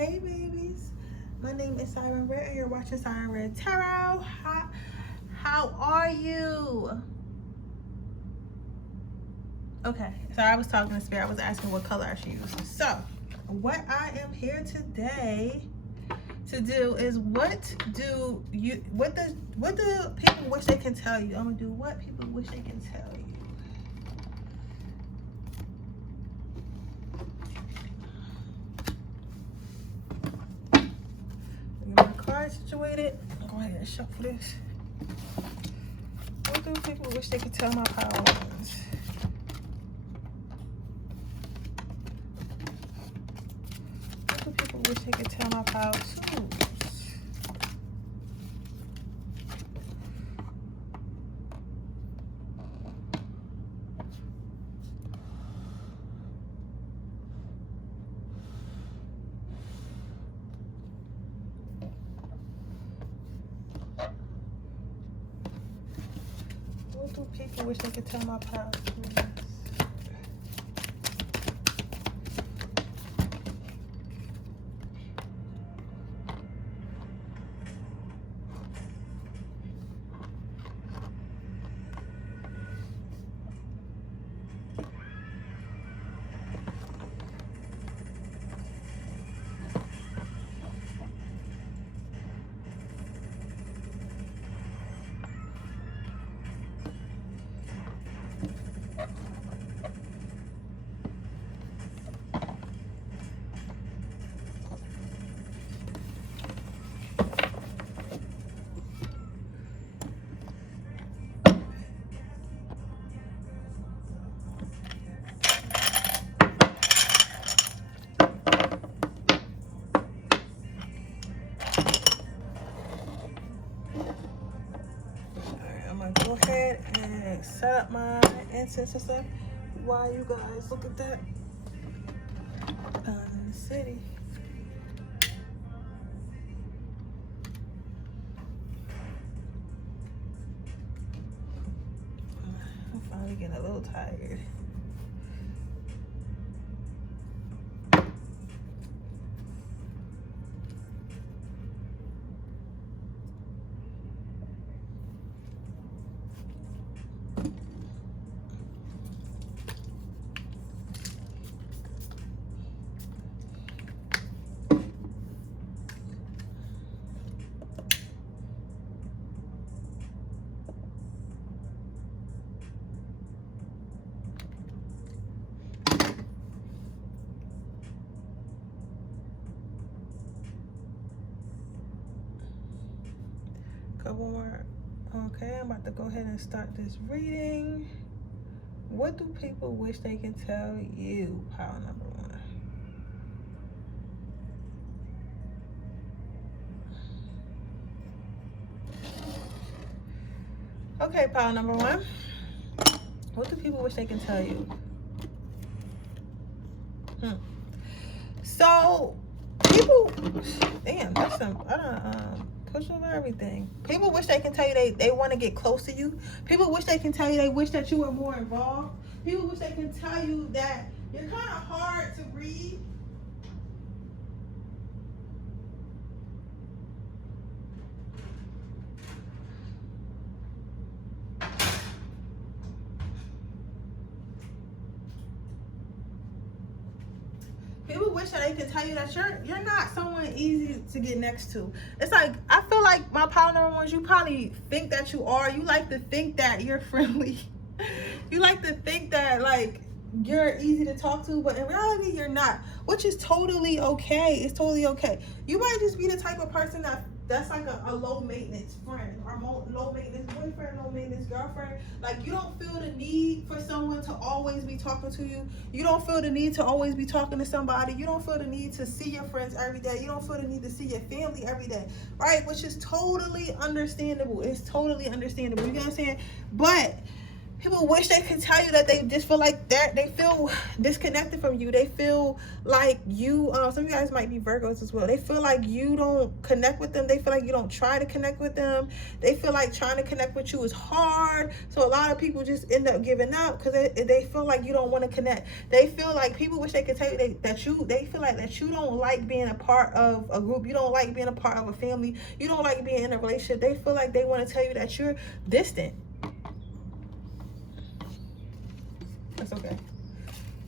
Hey babies, my name is Siren Redd and you're watching Siren Redd Tarot. How are you? Okay, so I was talking to Spirit. I was asking what color I should use. So what I am here today to do is what do people wish they can tell you. I'm gonna do what people wish they can tell you. Get my card situated. Go ahead and shuffle this. What do people wish they could tell my power ones? What do people wish they could tell my power twos? What do people wish they could tell my power twos? Go ahead and set up my incense and stuff while you guys look at that in the city. I'm finally getting a little tired. Couple more. Okay, I'm about to go ahead and start this reading. What do people wish they can tell you? Power number one. Okay, power number one. What do people wish they can tell you? So, people, damn, that's some, I don't, push over everything. People wish they can tell you they want to get close to you. People wish they can tell you they wish that you were more involved. People wish they can tell you that you're kind of hard to read. People wish that they can tell you that you're not someone easy to get next to. It's like, I feel like my power number ones, you probably think that you are. You like to think that you're friendly. You like to think that like you're easy to talk to, but in reality you're not, which is totally okay. It's totally okay. You might just be the type of person that's like a low maintenance friend, or low maintenance boyfriend, low maintenance girlfriend. Like, you don't feel the need for someone to always be talking to you. You don't feel the need to always be talking to somebody. You don't feel the need to see your friends every day. You don't feel the need to see your family every day, right? Which is totally understandable. It's totally understandable. You know what I'm saying? But People wish they could tell you that they just feel like that. They feel disconnected from you. They feel like you, some of you guys might be Virgos as well. They feel like you don't connect with them. They feel like you don't try to connect with them. They feel like trying to connect with you is hard. So a lot of people just end up giving up because they feel like you don't want to connect. They feel like people wish they could tell you they feel like that you don't like being a part of a group. You don't like being a part of a family. You don't like being in a relationship. They feel like they want to tell you that you're distant. That's okay.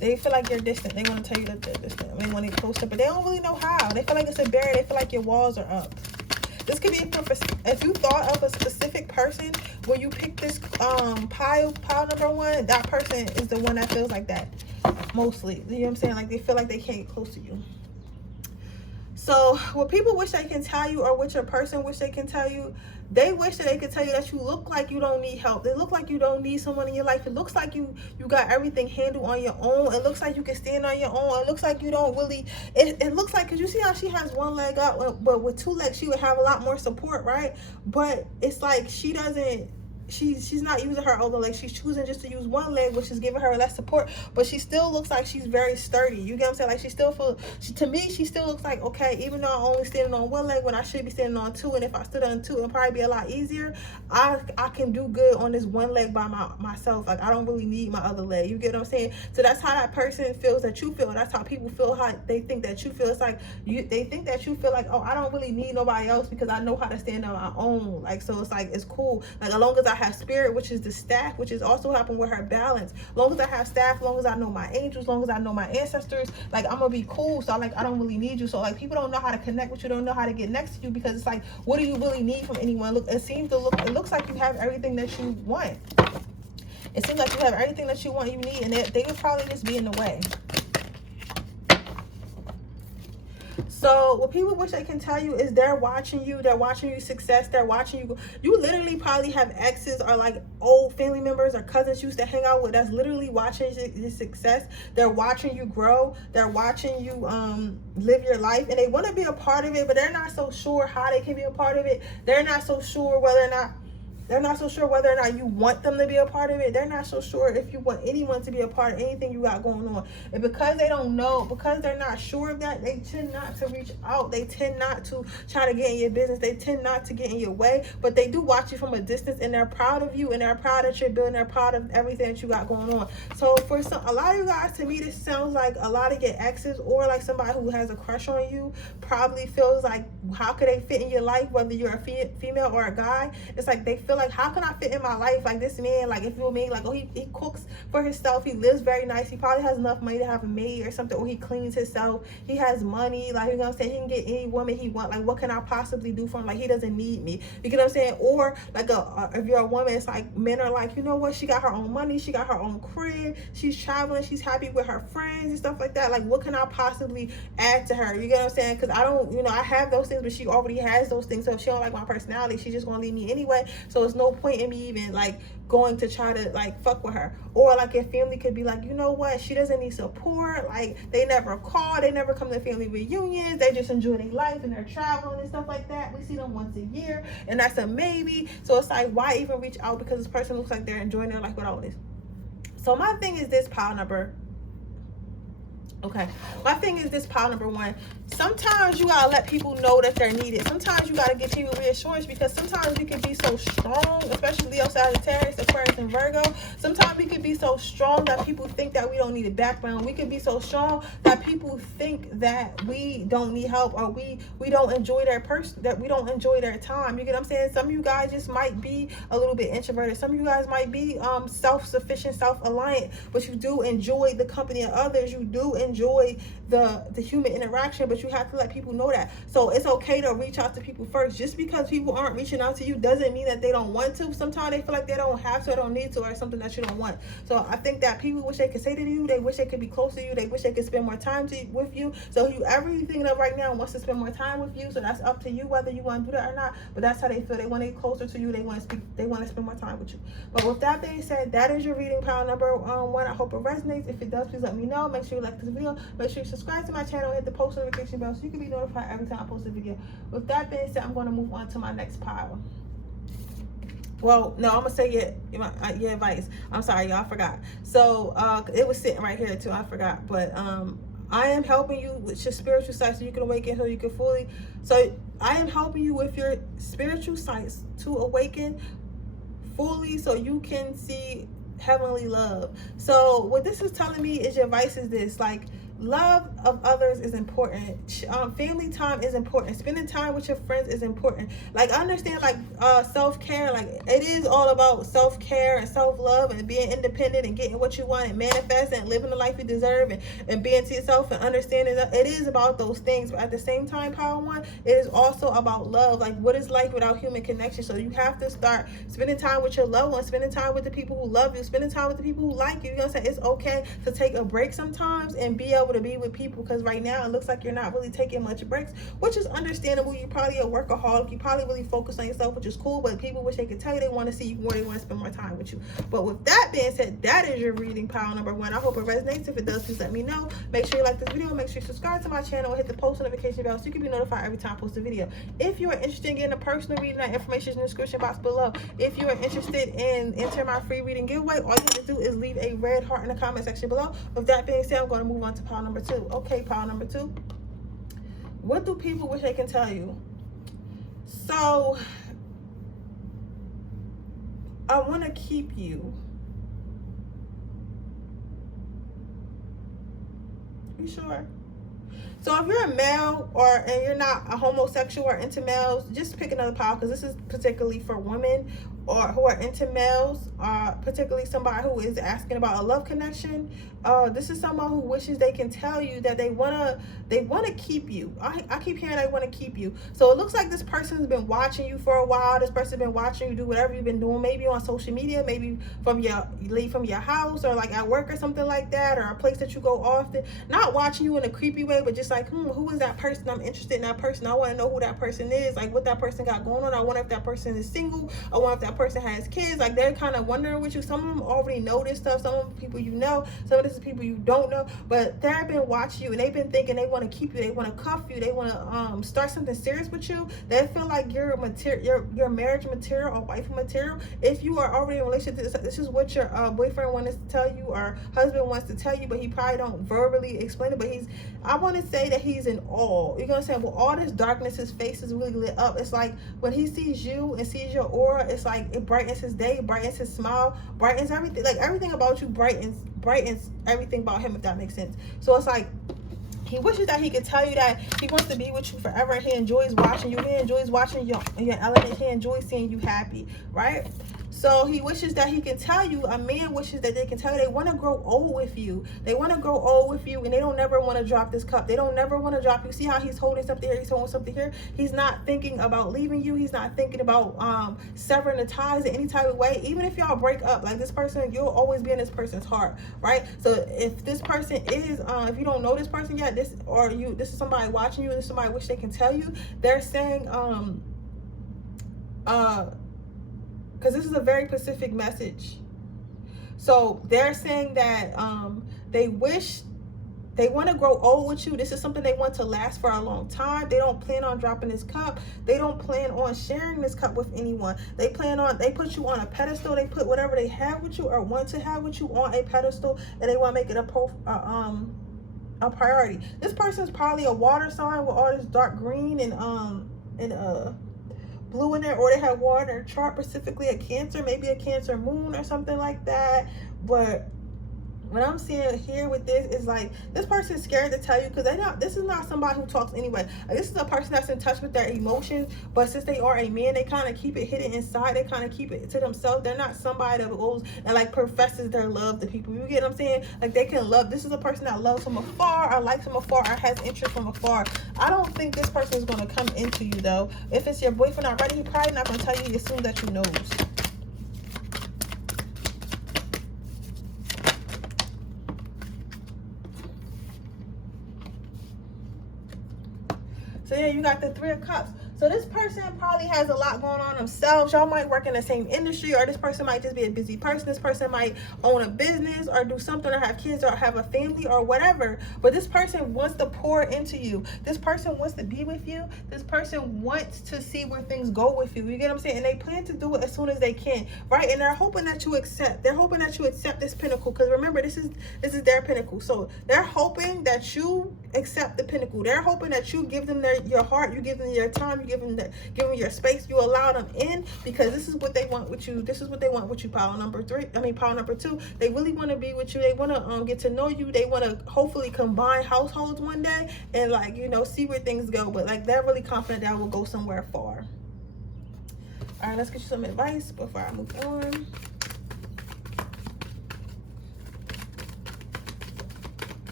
They feel like you're distant. They want to tell you that they're distant. They want to get closer, but they don't really know how. They feel like it's a barrier. They feel like your walls are up. This could be if you thought of a specific person when you pick this pile number 1, that person is the one that feels like that mostly. You know what I'm saying? Like they feel like they can't get close to you. So what people wish they can tell you, or what your person wish they can tell you, they wish that they could tell you that you look like you don't need help. They look like you don't need someone in your life. It looks like you got everything handled on your own. It looks like you can stand on your own. It looks like you don't really, it looks like, because you see how she has one leg up, but with 2 legs she would have a lot more support, right? But it's like she doesn't, she's not using her other leg. She's choosing just to use one leg, which is giving her less support, but she still looks like she's very sturdy. You get what I'm saying? Like she still feels, to me, she still looks like, okay, even though I'm only standing on one leg when I should be standing on 2, and if I stood on 2 it'd probably be a lot easier. I can do good on this one leg by myself. Like I don't really need my other leg. You get what I'm saying? So that's how that person feels that you feel. That's how people feel, how they think that you feel. It's like they think that you feel like, oh, I don't really need nobody else because I know how to stand on my own. Like, so it's like, it's cool. Like as long as I have spirit, which is the staff, which is also happening with her balance. As long as I have staff, as long as I know my angels, as long as I know my ancestors, like I'm gonna be cool. So like I don't really need you. So like people don't know how to connect with you, don't know how to get next to you, because it's like, what do you really need from anyone? Look, it looks like you have everything that you want. It seems like you have everything that you want, you need, and they would probably just be in the way. So what people wish they can tell you is they're watching you success, they're watching you. You literally probably have exes or like old family members or cousins you used to hang out with that's literally watching your success. They're watching you grow, they're watching you live your life, and they want to be a part of it, but they're not so sure how they can be a part of it. They're not so sure whether or not you want them to be a part of it. They're not so sure if you want anyone to be a part of anything you got going on. And because they don't know, because they're not sure of that, they tend not to reach out. They tend not to try to get in your business. They tend not to get in your way. But they do watch you from a distance, and they're proud of you, and they're proud that you're building. They're proud of everything that you got going on. So for a lot of you guys, to me, this sounds like a lot of your exes, or like somebody who has a crush on you, probably feels like, how could they fit in your life, whether you're a female or a guy? It's like they feel like, how can I fit in my life? Like this man, like if you mean, like, oh, he cooks for himself, he lives very nice, he probably has enough money to have a maid or something, or he cleans himself, he has money, like, you know what I'm saying, he can get any woman he wants. Like, what can I possibly do for him? Like, he doesn't need me. You get what I'm saying? Or like if you're a woman, it's like men are like, you know what, she got her own money, she got her own crib, she's traveling, she's happy with her friends and stuff like that. Like, what can I possibly add to her? You get what I'm saying? Because I don't, you know, I have those things, but she already has those things. So if she don't like my personality, she's just gonna leave me anyway. So it's no point in me even like going to try to like fuck with her. Or like your family could be like, you know what, she doesn't need support. Like, they never call, they never come to family reunions, they just enjoy their life and they're traveling and stuff like that. We see them once a year, and that's a maybe. So it's like, why even reach out? Because this person looks like they're enjoying their life with all this. So my thing is this, pile number. Okay, my thing is this, pile number 1. Sometimes you gotta let people know that they're needed. Sometimes you gotta give people reassurance, because sometimes we can be so strong, especially Leo, Sagittarius, Aquarius, and Virgo. Sometimes we can be so strong that people think that we don't need a background. We can be so strong that people think that we don't need help, or we don't enjoy their that we don't enjoy their time. You get what I'm saying? Some of you guys just might be a little bit introverted. Some of you guys might be self-sufficient, self-reliant, but you do enjoy the company of others. You do enjoy the human interaction, but you have to let people know that. So it's okay to reach out to people first. Just because people aren't reaching out to you doesn't mean that they don't want to. Sometimes they feel like they don't have to, or don't need to, or something that you don't want. So I think that people wish they could say to you, they wish they could be close to you, they wish they could spend more time with you. So everything up right now wants to spend more time with you. So that's up to you whether you want to do that or not. But that's how they feel. They want to get closer to you. They want to spend more time with you. But with that being said, that is your reading, pile number 1. I hope it resonates. If it does, please let me know. Make sure you like this video. Make sure you subscribe to my channel, hit the post notification bell so you can be notified every time I post a video. With that being said, I'm going to move on to my next pile. well, no, I'm gonna say your advice. I'm sorry, y'all, I forgot. So it was sitting right here too, I forgot. But I am helping you with your spiritual sight so you can awaken, so you can fully. So I am helping you with your spiritual sights to awaken fully so you can see heavenly love. So what this is telling me is your advice is this, like, love of others is important. Family time is important. Spending time with your friends is important. Like, I understand, like, self-care, like, it is all about self-care and self-love and being independent and getting what you want and manifesting and living the life you deserve and being to yourself and understanding that it is about those things. But at the same time, Power One, it is also about love. Like, what is life without human connection? So you have to start spending time with your loved ones, spending time with the people who love you, spending time with the people who like you. You know what I'm saying? It's okay to take a break sometimes and be able to be with people, because right now it looks like you're not really taking much breaks, which is understandable. You're probably a workaholic, you probably really focus on yourself, which is cool, but people wish they could tell you they want to see you more, they want to spend more time with you. But with that being said, that is your reading, Power number one. I hope it resonates. If it does, please let me know. Make sure you like this video, make sure you subscribe to my channel and hit the post notification bell so you can be notified every time I post a video. If you are interested in getting a personal reading, that information is in the description box below. If you are interested in entering my free reading giveaway, all you have to do is leave a red heart in the comment section below. With that being said, I'm going to move on to Power number two. Okay, Power number two. What do people wish they can tell you? So, I want to keep you. You sure? So if you're a male and you're not a homosexual or into males, just pick another pile, because this is particularly for women or who are into males, particularly somebody who is asking about a love connection. This is someone who wishes they can tell you that they wanna keep you. I keep hearing they want to keep you. So it looks like this person's been watching you for a while. This person's been watching you do whatever you've been doing, maybe on social media, maybe you leave from your house or like at work or something like that, or a place that you go often. Not watching you in a creepy way, but just like, who is that person? I'm interested in that person. I want to know who that person is, like what that person got going on. I wonder if that person is single. I wonder if that person has kids. Like, they're kind of wondering with you. Some of them already know this stuff. Some of them people you know. Some of this is people you don't know. But they've been watching you and they've been thinking they want to keep you. They want to cuff you. They want to start something serious with you. They feel like you're marriage material or wife material. If you are already in a relationship, this is what your boyfriend wants to tell you or husband wants to tell you, but he probably don't verbally explain it. But I want to say that he's in awe. You're gonna say, well, all this darkness, his face is really lit up. It's like when he sees you and sees your aura, it's like it brightens his day, brightens his smile, brightens everything. Like, everything about you brightens everything about him, if that makes sense. So it's like he wishes that he could tell you that he wants to be with you forever. He enjoys watching you. He enjoys watching your element. He enjoys seeing you happy, right? So he wishes that he can tell you, a man wishes that they can tell you they want to grow old with you. They want to grow old with you, and they don't never want to drop this cup. They don't never want to drop you. See how he's holding something here, he's holding something here. He's not thinking about leaving you. He's not thinking about severing the ties in any type of way. Even if y'all break up, like, this person, you'll always be in this person's heart, right? So if this person is, if you don't know this person yet, this is somebody watching you, and this is somebody wish they can tell you, they're saying, because this is a very specific message. So they're saying that they want to grow old with you. This is something they want to last for a long time. They don't plan on dropping this cup. They don't plan on sharing this cup with anyone. They put you on a pedestal. They put whatever they have with you or want to have with you on a pedestal, and they want to make it a priority. This person's probably a water sign with all this dark green and blue in there, or they have water chart, specifically a Cancer, maybe a Cancer moon or something like that. But what I'm seeing here with this is like, this person's scared to tell you, because this is not somebody who talks anyway. Like, this is a person that's in touch with their emotions, but since they are a man, they kind of keep it hidden inside. They kind of keep it to themselves. They're not somebody that goes and like professes their love to people. You get what I'm saying? Like, they can love. This is a person that loves from afar, or likes from afar, or has interest from afar. I don't think this person is going to come into you, though. If it's your boyfriend already, he's probably not going to tell you as soon that you knows. So yeah, you got the Three of Cups. So this person probably has a lot going on themselves. Y'all might work in the same industry, or this person might just be a busy person. This person might own a business or do something, or have kids, or have a family, or whatever. But this person wants to pour into you. This person wants to be with you. This person wants to see where things go with you. You get what I'm saying? And they plan to do it as soon as they can, right? And they're hoping that you accept. They're hoping that you accept this pinnacle, because remember, this is their pinnacle. So they're hoping that you accept the pinnacle. They're hoping that you give them your heart, you give them your time, you give them your space, you allow them in, because this is what they want with you. This is what they want with you, pile number two. They really want to be with you. They want to get to know you. They want to hopefully combine households one day and, like, you know, see where things go. But like, they're really confident that will go somewhere far. All right, let's get you some advice before I move on.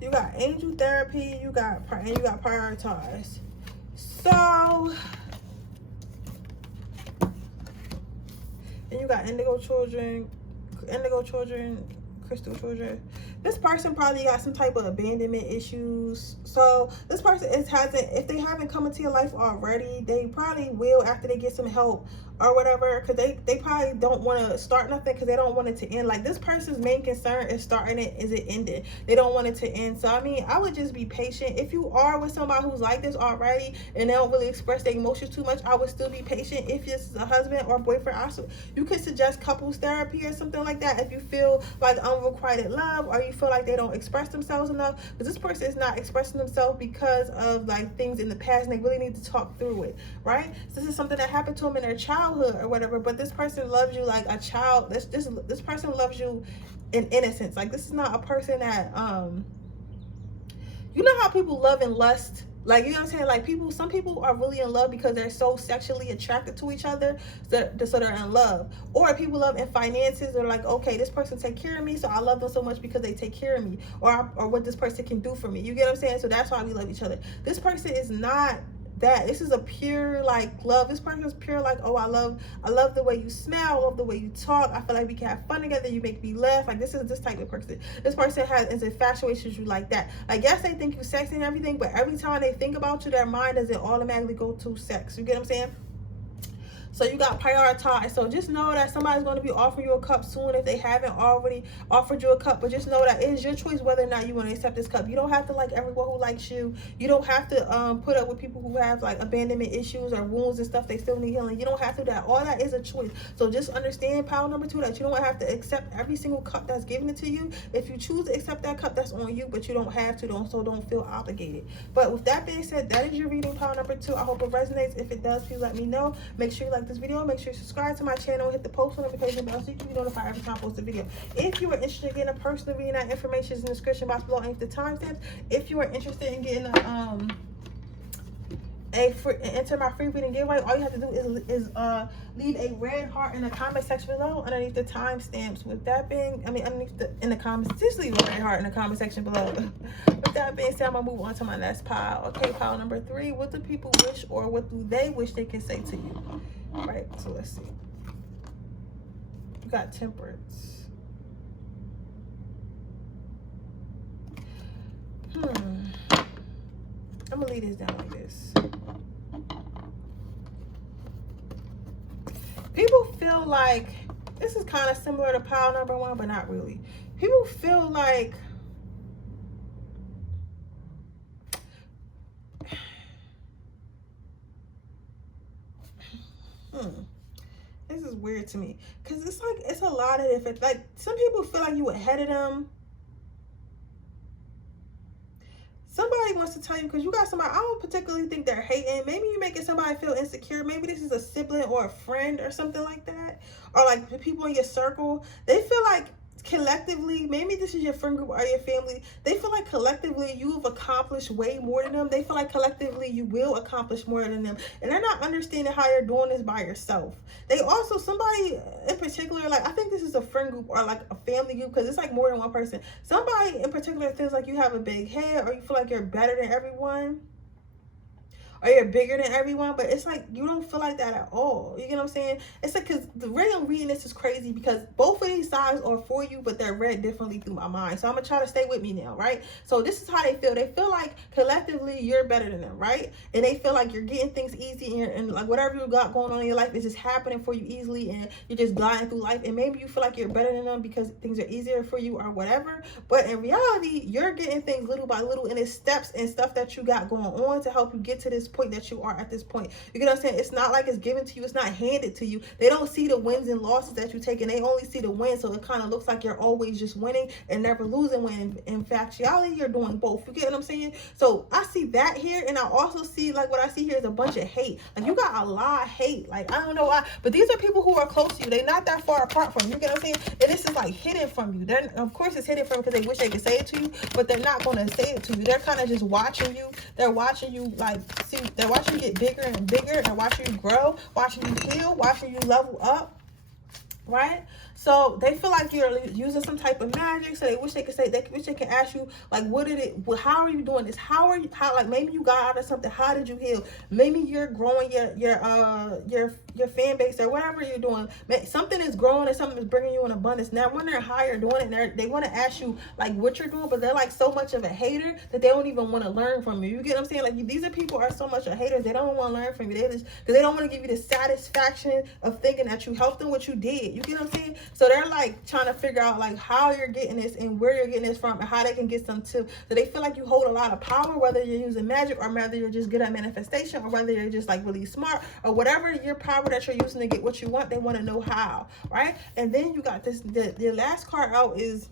You got angel therapy, you got prioritize. So, and you got indigo children, crystal children. This person probably got some type of abandonment issues. So this person if they haven't come into your life already, they probably will after they get some help or whatever, because they probably don't want to start nothing because they don't want it to end. Like, this person's main concern is starting it, is it ended. They don't want it to end. So I mean, I would just be patient. If you are with somebody who's like this already and they don't really express their emotions too much, I would still be patient. If this is a husband or boyfriend, also you could suggest couples therapy or something like that if you feel like unrequited love, or you feel like they don't express themselves enough, because this person is not expressing themselves because of like things in the past, and they really need to talk through it, right? So this is something that happened to them in their childhood or whatever, but this person loves you like a child. This person loves you in innocence. Like, this is not a person that you know how people love and lust, like, you know what I'm saying? Like, some people are really in love because they're so sexually attracted to each other, so they're in love. Or people love in finances. They're like, okay, this person take care of me, so I love them so much because they take care of me, or what this person can do for me. You get what I'm saying? So that's why we love each other. This person is not that. This is a pure like love. This person is pure like, oh, I love the way you smell, I love the way you talk, I feel like we can have fun together, you make me laugh. Like, this is this type of person. This person is infatuated with you like that. Like, yes, they think you sexy and everything, but every time they think about you, their mind doesn't automatically go to sex. You get what I'm saying? So you got prioritize. So just know that somebody's going to be offering you a cup soon if they haven't already offered you a cup. But just know that it is your choice whether or not you want to accept this cup. You don't have to like everyone who likes you. You don't have to put up with people who have like abandonment issues or wounds and stuff. They still need healing. You don't have to do that. All that is a choice. So just understand, pile number two, that you don't have to accept every single cup that's given it to you. If you choose to accept that cup, that's on you, but you don't have to. So don't feel obligated. But with that being said, that is your reading, pile number two. I hope it resonates. If it does, please let me know. Make sure you like this video, make sure you subscribe to my channel, hit the post notification bell so you can be notified every time I post a video. If you are interested in getting a personal reading, that information is in the description box below and the timestamps. If you are interested in getting enter my free reading giveaway, all you have to do is leave a red heart in the comment section below underneath the timestamps. With that being, in the comments, just leave a red heart in the comment section below. With that being said, I'm gonna move on to my next pile. Okay, pile number three. What do people wish, or what do they wish they can say to you? All right, so let's see. You got temperance. I'm gonna leave this down like this. People feel like, this is kind of similar to pile number one, but not really. People feel like this is weird to me, because it's like, it's a lot of different, like, some people feel like you ahead of them. Somebody wants to tell you, because you got somebody, I don't particularly think they're hating. Maybe you're making somebody feel insecure. Maybe this is a sibling or a friend or something like that. Or like the people in your circle. They feel like collectively, maybe this is your friend group or your family, they feel like collectively you've accomplished way more than them. They feel like collectively you will accomplish more than them, and they're not understanding how you're doing this by yourself. They also, somebody in particular, like, I think this is a friend group or like a family group, because it's like more than one person. Somebody in particular feels like you have a big head, or you feel like you're better than everyone, or you're bigger than everyone, but it's like you don't feel like that at all. You get what I'm saying? It's like, because the way I'm reading this is crazy, because both of these signs are for you, but they're read differently through my mind. So I'm gonna try to stay with me now, right? So this is how they feel. They feel like collectively you're better than them, right? And they feel like you're getting things easy, and like whatever you got going on in your life is just happening for you easily, and you're just gliding through life. And maybe you feel like you're better than them because things are easier for you or whatever. But in reality, you're getting things little by little, and it's steps and stuff that you got going on to help you get to this point that you are at this point. You get what I'm saying? It's not like it's given to you. It's not handed to you. They don't see the wins and losses that you take, and they only see the wins. So it kind of looks like you're always just winning and never losing, when in factuality you're doing both. You get what I'm saying? So I see that here, and I also see, like, what I see here is a bunch of hate. Like, you got a lot of hate. Like, I don't know why, but these are people who are close to you. They're not that far apart from you. You get what I'm saying? And this is like hidden from you. They're, of course it's hidden from you because they wish they could say it to you, but they're not going to say it to you. They're kind of just watching you. They're watching you, like, see, they're watching you get bigger and bigger, and watching you grow, watching you heal, watching you level up, right? So they feel like you're using some type of magic. So they wish they could say, they wish they could ask you, like, what did it, how are you doing this? How like, maybe you got out of something. How did you heal? Maybe you're growing your fan base or whatever you're doing. Something is growing and something is bringing you in abundance. Now, when they're higher doing it, they want to ask you, like, what you're doing, but they're like so much of a hater that they don't even want to learn from you. You get what I'm saying? Like, these are people are so much of haters. They don't want to learn from you. They just, because they don't want to give you the satisfaction of thinking that you helped them, what you did. You get what I'm saying? So they're like trying to figure out, like, how you're getting this and where you're getting this from and how they can get some too. So they feel like you hold a lot of power, whether you're using magic or whether you're just good at manifestation or whether you're just like really smart or whatever your power that you're using to get what you want. They want to know how, right? And then you got this, the last card out is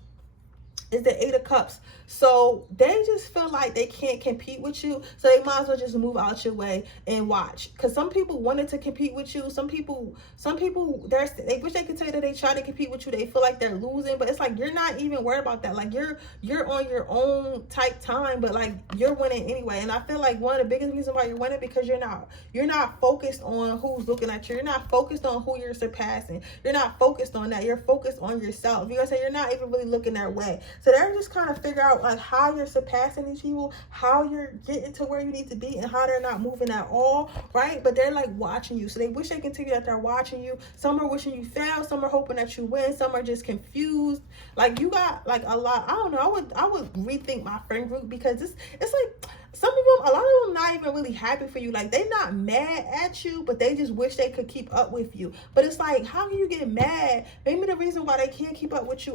the Eight of Cups. So they just feel like they can't compete with you, so they might as well just move out your way and watch. Because some people wanted to compete with you. Some people they wish they could tell you that they try to compete with you. They feel like they're losing, but it's like you're not even worried about that. Like, you're on your own type time, but like you're winning anyway. And I feel like one of the biggest reasons why you're winning, because you're not focused on who's looking at you. You're not focused on who you're surpassing. You're not focused on that. You're focused on yourself. You're gonna say you're not even really looking their way. So they're just kind of figure out, like, how you're surpassing these people, how you're getting to where you need to be, and how they're not moving at all, right? But they're like watching you. So they wish they can tell you that they're watching you. Some are wishing you fail. Some are hoping that you win. Some are just confused. Like, you got like a lot. I don't know. I would rethink my friend group, because it's like some of them, a lot of them not even really happy for you. Like, they're not mad at you, but they just wish they could keep up with you. But it's like, how can you get mad? Maybe the reason why they can't keep up with you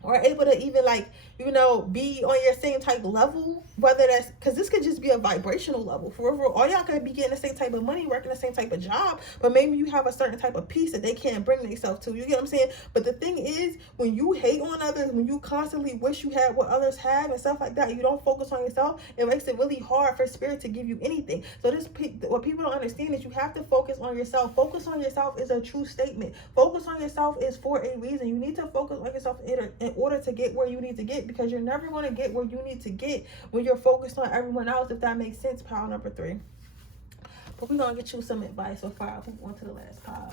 or able to even, like, you know, be on your same type level, whether that's, because this could just be a vibrational level. For real, all y'all could be getting the same type of money, working the same type of job, but maybe you have a certain type of peace that they can't bring themselves to. You get what I'm saying? But the thing is, when you hate on others, when you constantly wish you had what others have and stuff like that, you don't focus on yourself, it makes it really hard for spirit to give you anything. So what people don't understand is you have to focus on yourself. Focus on yourself is a true statement. Focus on yourself is for a reason. You need to focus on yourself in order to get where you need to get, because you're never going to get where you need to get when you're focused on everyone else, if that makes sense. Pile number 3. But we're going to get you some advice before I move on to the last pile.